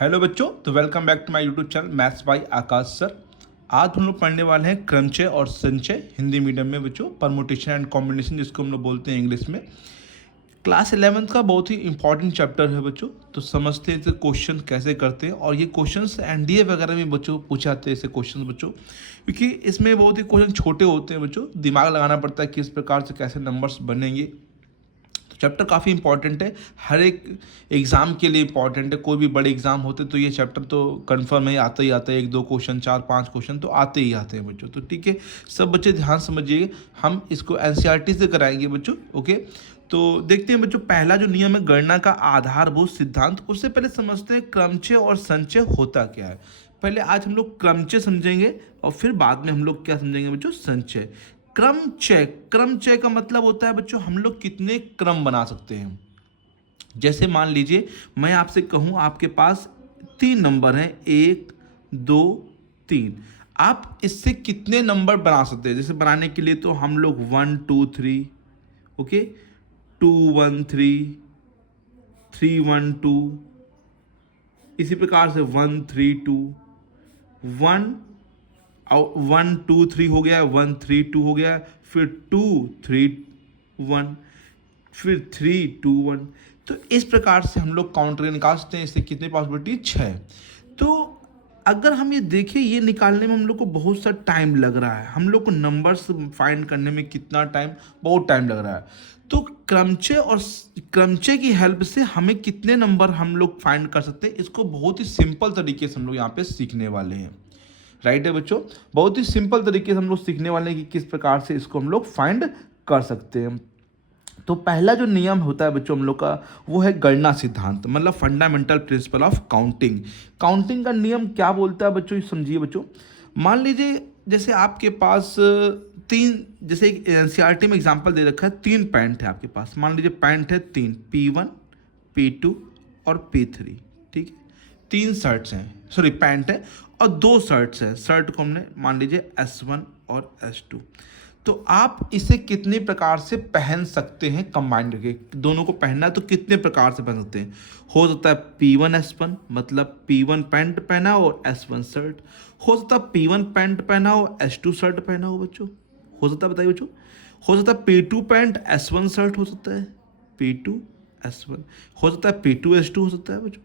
Hello बच्चों, तो welcome back to my YouTube channel maths by Akash sir. आज हम लोग पढ़ने वाले हैं क्रमचय और संचय हिंदी मीडियम में बच्चों, परमुटेशन एंड कॉम्बिनेशन जिसको हम लोग बोलते हैं इंग्लिश में। क्लास 11th का बहुत ही इंपॉर्टेंट चैप्टर है बच्चों। तो समझते हैं इसे क्वेश्चन कैसे करते हैं, और ये क्वेश्चंस एनडीए वगैरह में बच्चों पूछे जाते हैं ऐसे क्वेश्चन बच्चों, क्योंकि इसमें बहुत ही क्वेश्चन छोटे होते हैं बच्चों, दिमाग लगाना पड़ता है किस प्रकार से कैसे नंबर्स बनेंगे। चैप्टर काफ़ी इंपॉर्टेंट है, हर एक एग्ज़ाम के लिए इंपॉर्टेंट है। कोई भी बड़े एग्ज़ाम होते तो ये चैप्टर तो कंफर्म है, आता ही आता है। 1-2 क्वेश्चन, 4-5 क्वेश्चन तो आते ही आते हैं बच्चों। तो ठीक है, सब बच्चे ध्यान समझिए, हम इसको एनसीईआरटी से कराएंगे बच्चों। ओके, तो देखते हैं बच्चों, पहला जो नियम है गणना का आधारभूत सिद्धांत। उससे पहले समझते हैं क्रमचय और संचय होता क्या है। पहले आज हम लोग क्रमचय समझेंगे और फिर बाद में हम लोग क्या समझेंगे बच्चों, संचय। क्रमचय, क्रमचय का मतलब होता है बच्चों हम लोग कितने क्रम बना सकते हैं। जैसे मान लीजिए मैं आपसे कहूं आपके पास 3 नंबर हैं, 1 2 3। आप इससे कितने नंबर बना सकते हैं। जैसे बनाने के लिए तो हम लोग 1 2 3, ओके, 2 1 3, 3 1 2, इसी प्रकार से 1 3 2, 1 और 1 2 3 हो गया, 1 3 2 हो गया, फिर 2 3 1, फिर 3 2 1। तो इस प्रकार से हम लोग काउंटर निकाल सकते हैं। इससे कितने पॉसिबिलिटी, 6। तो अगर हम ये देखें, ये निकालने में हम लोग को बहुत सा टाइम लग रहा है। हम लोग को नंबर्स फाइंड करने में कितना टाइम, बहुत टाइम लग रहा है। तो क्रमचय और क्रमचय की हेल्प से हमें कितने नंबर हम लोग फाइंड कर सकते हैं, इसको बहुत ही सिंपल तरीके से हम लोग यहाँ पे सीखने वाले हैं। राइट है बच्चों, बहुत ही सिंपल तरीके से हम लोग सीखने वाले हैं कि किस प्रकार से इसको हम लोग फाइंड कर सकते हैं। तो पहला जो नियम होता है बच्चों हम लोग का, वो है गणना सिद्धांत, मतलब fundamental principle of counting. Counting का नियम क्या बोलता है बच्चों, ये समझिए बच्चों। मान लीजिए जैसे आपके पास तीन, जैसे एक एनसीईआरटी में एग्जांपल दे रखा है, 3 पैंट है आपके पास। मान लीजिए पैंट है 3, P1 P2 और P3, ठीक है। 3 शर्ट्स हैं, सॉरी पैंट है, और 2 शर्ट्स हैं। शर्ट को हमने मान लीजिए S1 और S2। तो आप इसे कितने प्रकार से पहन सकते हैं, कंबाइंड करके दोनों को पहनना है तो कितने प्रकार से पहन सकते हैं। हो सकता है P1 S1, मतलब P1 पैंट पहना और S1 शर्ट। हो सकता है P1 पैंट पहना हो, S2 शर्ट पहना हो बच्चों। हो सकता है, बताइए बच्चों। हो सकता है P2 पैंट S1 शर्ट, हो सकता है P2 S1। हो सकता है P2 S2 हो सकता है बच्चों,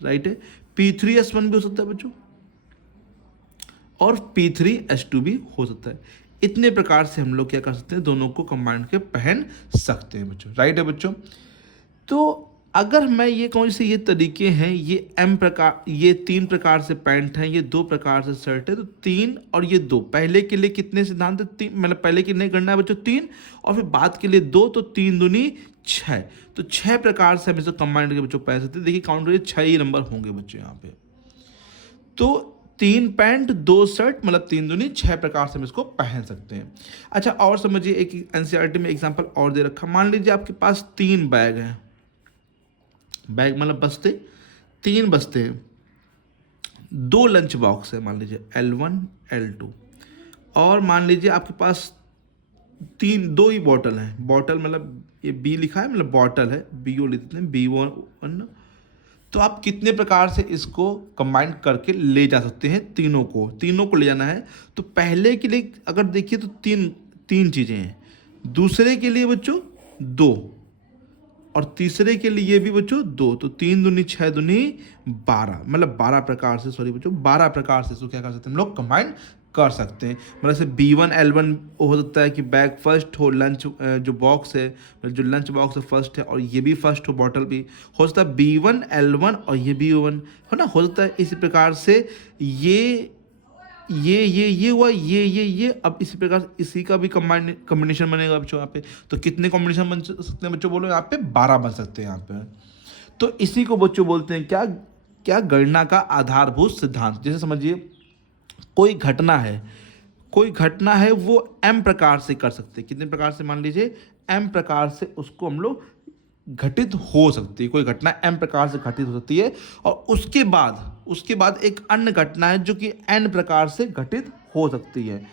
राइट है। P3 S1 भी हो सकता है बच्चों, और P3 S2 भी हो सकता है। इतने प्रकार से हम लोग क्या कर सकते हैं, दोनों को कंबाइन करके पहन सकते हैं बच्चों, राइट है बच्चों। तो अगर मैं ये कहूँ, जैसे ये तरीके हैं, ये M प्रकार, ये 3 प्रकार से पैंट हैं, ये 2 प्रकार से शर्ट है, तो 3 और ये 2, पहले के लिए कितने सिद्धांत है, 3, मतलब पहले के लिए करना है बच्चों 3, और फिर बाद के लिए 2, तो 3 दूनी 6। तो 6 प्रकार से हम इसे कंबाइन करके बच्चों पहन सकते हैं। देखिए काउंट करिए, 6 ही नंबर होंगे बच्चों यहाँ पे। तो 3 पैंट 2 शर्ट, मतलब 3 दूनी 6 प्रकार से हम इसको पहन सकते हैं। अच्छा, और समझिए, एक एनसीईआरटी में एग्जांपल और दे रखा। मान लीजिए आपके पास 3 बैग हैं, बैग मतलब बस्ते, 3 बस्ते हैं, 2 लंच बॉक्स है, मान लीजिए L1 L2, और मान लीजिए आपके पास 2 ही बॉटल हैं। बॉटल मतलब ये B लिखा है, मतलब बॉटल है, BO लिख देते हैं, B1। तो आप कितने प्रकार से इसको कंबाइन करके ले जा सकते हैं, तीनों को ले जाना है। तो पहले के लिए अगर देखिए तो तीन चीज़ें हैं, दूसरे के लिए बच्चों 2, और तीसरे के लिए भी बच्चों 2। तो 3 दूनी 6 दूनी 12, मतलब 12 प्रकार से, सॉरी बच्चों 12 प्रकार से इसको क्या कर सकते हैं हम लोग, कंबाइन कर सकते हैं। मतलब जैसे B1 L1 हो सकता है कि बैग फर्स्ट हो, लंच जो बॉक्स है, मतलब जो लंच बॉक्स है फर्स्ट है, और ये भी फर्स्ट हो, बॉटल भी हो सकता है B1 L1 और ये B1 हो ना, हो सकता है। इसी प्रकार से ये हुआ, ये अब इसी प्रकार इसी का भी कॉम्बिनेशन बनेगा बच्चों यहाँ पे। तो कितने कॉम्बिनेशन बन सकते हैं बच्चों, बोलो यहाँ पे 12 बन सकते हैं यहाँ पे। तो इसी को बच्चों बोलते हैं क्या, क्या गणना का आधारभूत सिद्धांत। जैसे समझिए कोई घटना है वो M प्रकार से कर सकते हैं। कितने प्रकार से, मान लीजिए M प्रकार से उसको हम लोग घटित हो सकती है। कोई घटना M प्रकार से घटित हो सकती है, और उसके बाद एक अन्य घटना है जो कि N प्रकार से घटित हो सकती है।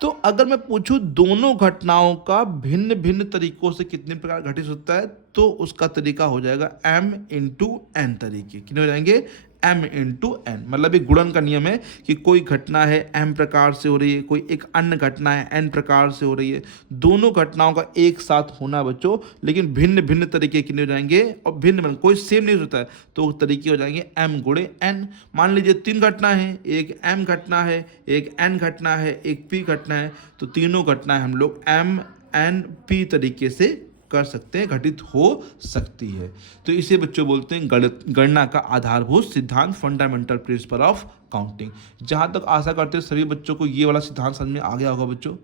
तो अगर मैं पूछूं दोनों घटनाओं का भिन्न भिन्न तरीकों से कितने प्रकार घटित होता है, तो उसका तरीका हो जाएगा m इंटू एन तरीके। कितने हो जाएंगे? m into N. मतलब एक गुणन का नियम है कि कोई घटना है m प्रकार से हो रही है, कोई एक अन्य घटना है n प्रकार से हो रही है, दोनों घटनाओं का एक साथ होना बच्चों, लेकिन भिन्न भिन्न तरीके कितने हो जाएंगे, और भिन्न भिन्न कोई सेम नहीं होता है, तो तरीके हो जाएंगे m गुणे n। मान लीजिए 3 घटना है, एक m घटना है, एक n घटना है, एक p घटना है, तो तीनों घटनाएं हम लोग m n p तरीके से कर सकते हैं, घटित हो सकती है। तो इसे बच्चों बोलते हैं गणना का आधारभूत सिद्धांत, फंडामेंटल प्रिंसिपल ऑफ काउंटिंग। जहां तक आशा करते हैं सभी बच्चों को ये वाला सिद्धांत समझ में आ गया होगा बच्चों।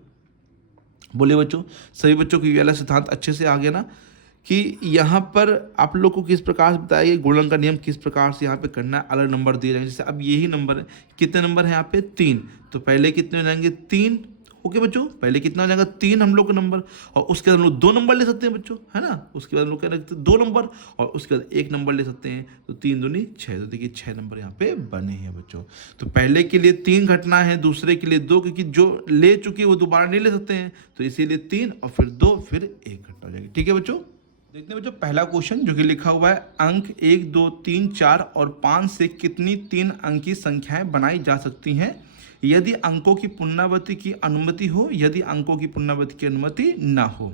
बोलिए बच्चों, सभी बच्चों को ये वाला सिद्धांत अच्छे से आ गया ना, कि यहाँ पर आप लोग को किस प्रकार से बताया गया, गुणन का नियम किस प्रकार से यहाँ पे करना है, अलग नंबर दिए जाएंगे। जैसे अब यही नंबर है, कितने नंबर है यहाँ पे? 3। तो पहले कितने हो जाएंगे? 3। ओके बच्चों, पहले कितना हो जाएगा? 3 हम लोग का नंबर, और उसके बाद हम लोग 2 नंबर ले सकते हैं बच्चों, है ना। उसके बाद हम लोग क्या रखते हैं? 2 नंबर, और उसके बाद 1 नंबर ले सकते हैं। तो 3 दूनी 6, तो देखिए 6 नंबर यहाँ पे बने हैं बच्चों। तो पहले के लिए 3 घटना है, दूसरे के लिए 2, क्योंकि जो ले चुके हैं वो दोबारा नहीं ले सकते हैं, तो इसीलिए 3 और फिर 2 फिर 1 घटना हो जाएगी। ठीक है बच्चों। देखते हैं बच्चों पहला क्वेश्चन जो कि लिखा हुआ है, अंक 1, 2, 3, 4 और 5 से कितनी 3 अंकी संख्याएं बनाई जा सकती हैं यदि अंकों की पुनरावृत्ति की अनुमति हो, यदि अंकों की पुनरावृत्ति की अनुमति ना हो।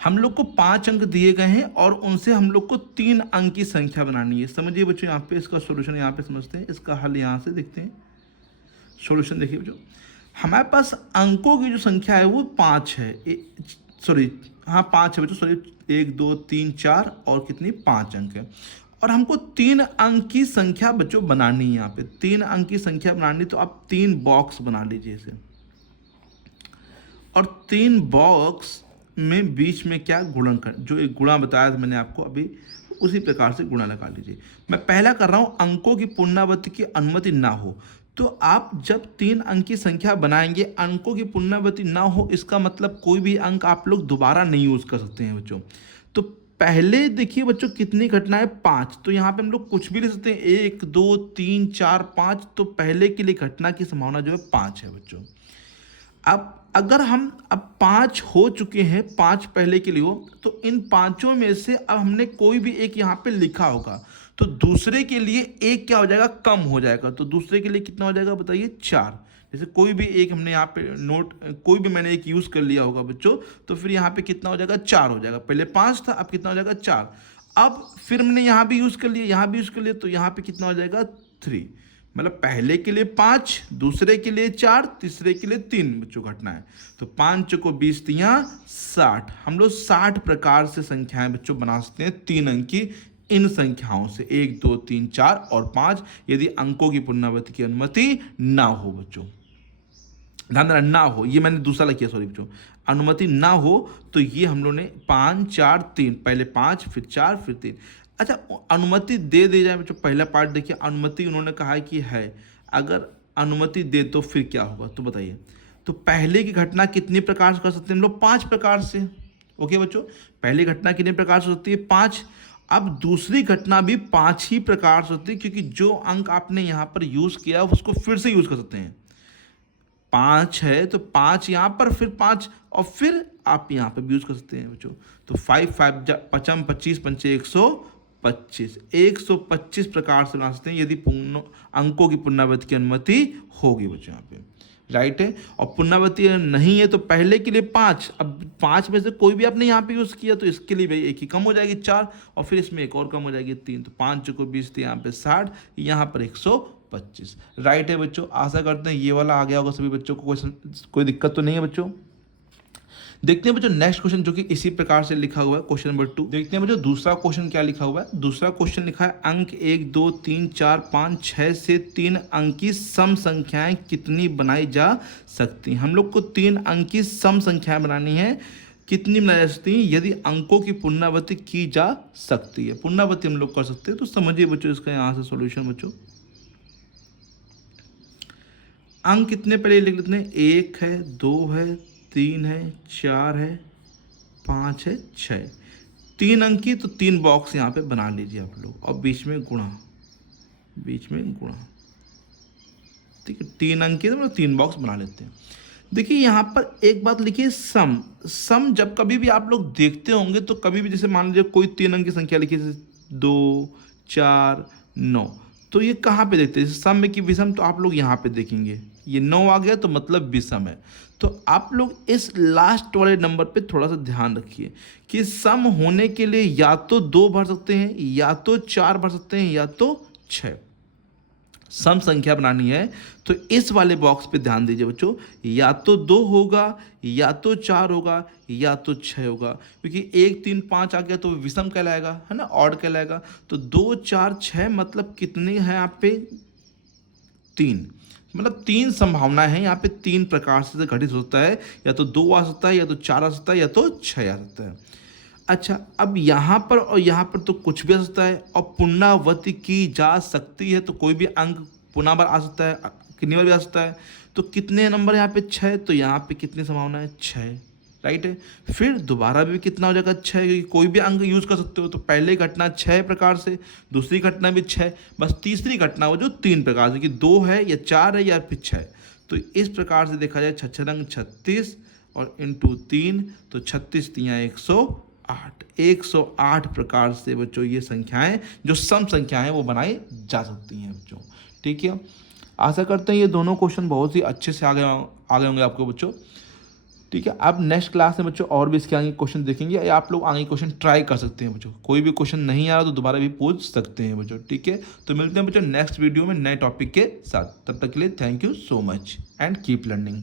हम लोग को 5 अंक दिए गए हैं और उनसे हम लोग को 3 अंक की संख्या बनानी है। समझिए बच्चों, यहाँ पे इसका सॉल्यूशन यहाँ पे समझते हैं, इसका हल यहाँ से देखते हैं। सॉल्यूशन देखिए बच्चों, हमारे पास अंकों की जो संख्या है वो 5 है, सॉरी हाँ 5 है बच्चों, सॉरी 1, 2, 3, 4 और कितनी 5 अंक है, और हमको 3 अंक की संख्या बच्चों बनानी है। यहाँ पे 3 अंक की संख्या बनानी, तो आप 3 बॉक्स बना लीजिए इसे, और 3 बॉक्स में बीच में क्या गुणन कर, जो एक गुणा बताया था मैंने आपको अभी, उसी प्रकार से गुणा लगा लीजिए। मैं पहला कर रहा हूँ, अंकों की पुनरावृत्ति की अनुमति ना हो। तो आप जब 3 अंक की संख्या बनाएंगे, अंकों की पुनरावृत्ति ना हो, इसका मतलब कोई भी अंक आप लोग दोबारा नहीं यूज कर सकते हैं बच्चों। तो पहले देखिए बच्चों कितनी घटनाएं? 5। तो यहाँ पे हम लोग कुछ भी ले सकते हैं, 1, 2, 3, 4, 5। तो पहले के लिए घटना की संभावना जो है 5 है बच्चों। अब अगर हम अब 5 हो चुके हैं, 5 पहले के लिए हो, तो इन 5 में से अब हमने कोई भी एक यहाँ पे लिखा होगा, तो दूसरे के लिए एक क्या हो जाएगा? कम हो जाएगा। तो दूसरे के लिए कितना हो जाएगा बताइए? 4। जैसे कोई भी एक हमने यहाँ पे नोट, कोई भी मैंने एक यूज़ कर लिया होगा बच्चों, तो फिर यहाँ पे कितना हो जाएगा? 4 हो जाएगा। पहले 5 था, अब कितना हो जाएगा? 4। अब फिर हमने यहाँ भी यूज़ कर लिया, यहाँ भी यूज़ कर लिया, तो यहाँ पे कितना हो जाएगा? 3। मतलब पहले के लिए 5, दूसरे के लिए 4, तीसरे के लिए 3 बच्चों घटना है। तो 5 को 20 तियां 60। हम लोग 60 प्रकार से संख्याएं बच्चों बना सकते हैं 3 अंक की, इन संख्याओं से 1, 2, 3, 4 और 5, यदि अंकों की पुनरावृत्ति की अनुमति ना हो बच्चों। ध्यान देना, ना हो, ये मैंने दूसरा लिखा, सॉरी बच्चों, अनुमति ना हो, तो ये हम लोग ने 5, 4, 3, पहले 5 फिर 4 फिर 3। अच्छा, अनुमति दे दी जाए बच्चों, पहला पार्ट देखिए, अनुमति उन्होंने कहा है कि है, अगर अनुमति दे तो फिर क्या होगा, तो बताइए। तो पहले की घटना कितनी प्रकार से कर सकते हैं हम लोग? 5 प्रकार से। ओके बच्चों, पहली घटना कितने प्रकार से होती है? 5। अब दूसरी घटना भी 5 ही प्रकार से होती है, क्योंकि जो अंक आपने यहाँ पर यूज किया उसको फिर से यूज कर सकते हैं। 5 है तो 5 यहाँ पर, फिर 5 और फिर आप यहाँ पर भी यूज कर सकते हैं बच्चों। तो 5, 5 पचम 25, पंचे 125, 125 प्रकार से बना सकते हैं यदि अंकों की पुनरावृत्ति की अनुमति होगी बच्चों यहाँ पे, राइट है। और पुनरावृत्ति नहीं है तो पहले के लिए 5, अब 5 में से कोई भी आपने यहाँ पे यूज किया तो इसके लिए भाई एक ही कम हो जाएगी 4, और फिर इसमें एक और कम हो जाएगी 3। तो 5 को 20 यहाँ पे 60, यहाँ पर 125, राइट है बच्चों। आशा करते हैं ये वाला आ गया होगा सभी बच्चों को, कोई दिक्कत तो नहीं है बच्चों। देखते हैं बच्चों नेक्स्ट क्वेश्चन जो कि इसी प्रकार से लिखा हुआ है, क्वेश्चन नंबर 2। देखते हैं बच्चों दूसरा क्वेश्चन क्या लिखा हुआ है। दूसरा क्वेश्चन लिखा है, अंक 1, 2, 3, 4, 5, 6 से 3 अंक की सम संख्याएं कितनी बनाई जा सकती हैं। हम लोग को 3 अंक की सम संख्याएं बनानी है, कितनी बनाई जा सकती है यदि अंकों की पुनरावृत्ति की जा सकती है। पुनरावृत्ति हम लोग कर सकते हैं, तो समझिए बच्चों इसका यहाँ से सॉल्यूशन बच्चों। अंक कितने पहले लिख लेते हैं? 1 है, 2 है, 3 है, 4 है, 5 है, 6। 3 अंक की, तो 3 बॉक्स यहाँ पे बना लीजिए आप लोग, और बीच में गुणा, बीच में गुणा, ठीक है। 3 अंक की तो 3 बॉक्स बना लेते हैं। देखिए यहाँ पर एक बात लिखिए, सम। सम जब कभी भी आप लोग देखते होंगे तो कभी भी जैसे मान लीजिए कोई 3 अंक की संख्या लिखी, जैसे 2, 4, 9, तो ये कहाँ पे देखते हैं? जैसे सम में कि विषम, तो आप लोग यहाँ पे देखेंगे ये 9 आ गया तो मतलब विषम है। तो आप लोग इस लास्ट वाले नंबर पे थोड़ा सा ध्यान रखिए कि सम होने के लिए या तो 2 भर सकते हैं, या तो 4 भर सकते हैं, या तो 6। सम संख्या बनानी है तो इस वाले बॉक्स पे ध्यान दीजिए बच्चों, या तो 2 होगा, या तो 4 होगा, या तो 6 होगा, क्योंकि 1, 3, 5 आ गया तो विषम कहलाएगा, है ना, ऑड कहलाएगा। तो 2, 4, 6 मतलब कितने हैं यहाँ पे? 3। मतलब 3 संभावनाएं हैं यहाँ पे, 3 प्रकार से घटित होता है, या तो 2 आ सकता है, या तो 4 आ सकता है, या तो 6 आ सकता है। अच्छा, अब यहाँ पर और यहाँ पर तो कुछ भी आ सकता है, और पुनरावृत्ति की जा सकती है, तो कोई भी अंक पुनः बार आ सकता है, कितनी बार भी आ सकता है। तो कितने नंबर यहाँ पे? 6। तो यहाँ पे कितनी संभावना है? 6, राइट है। फिर दोबारा भी कितना हो जाएगा? 6, क्योंकि कोई भी अंक यूज कर सकते हो। तो पहले घटना 6 प्रकार से, दूसरी घटना भी 6, बस तीसरी घटना हो जो 3 प्रकार से, कि 2 है या 4 है या फिर 6। तो इस प्रकार से देखा जाए 6 रंग 36 और इंटू 3, तो 36 तियाँ 108। 108 प्रकार से बच्चों ये संख्याएं जो सम संख्याएं वो बनाई जा सकती हैं बच्चों। ठीक है, आशा करते हैं ये दोनों क्वेश्चन बहुत ही अच्छे से आगे होंगे आपको बच्चों। ठीक है, आप नेक्स्ट क्लास में बच्चों और भी इसके आगे क्वेश्चन देखेंगे, या आप लोग आगे क्वेश्चन ट्राई कर सकते हैं बच्चों। कोई भी क्वेश्चन नहीं आ रहा तो दोबारा भी पूछ सकते हैं बच्चों। ठीक है, तो मिलते हैं बच्चों नेक्स्ट वीडियो में नए टॉपिक के साथ। तब तक के लिए thank you so much and keep learning.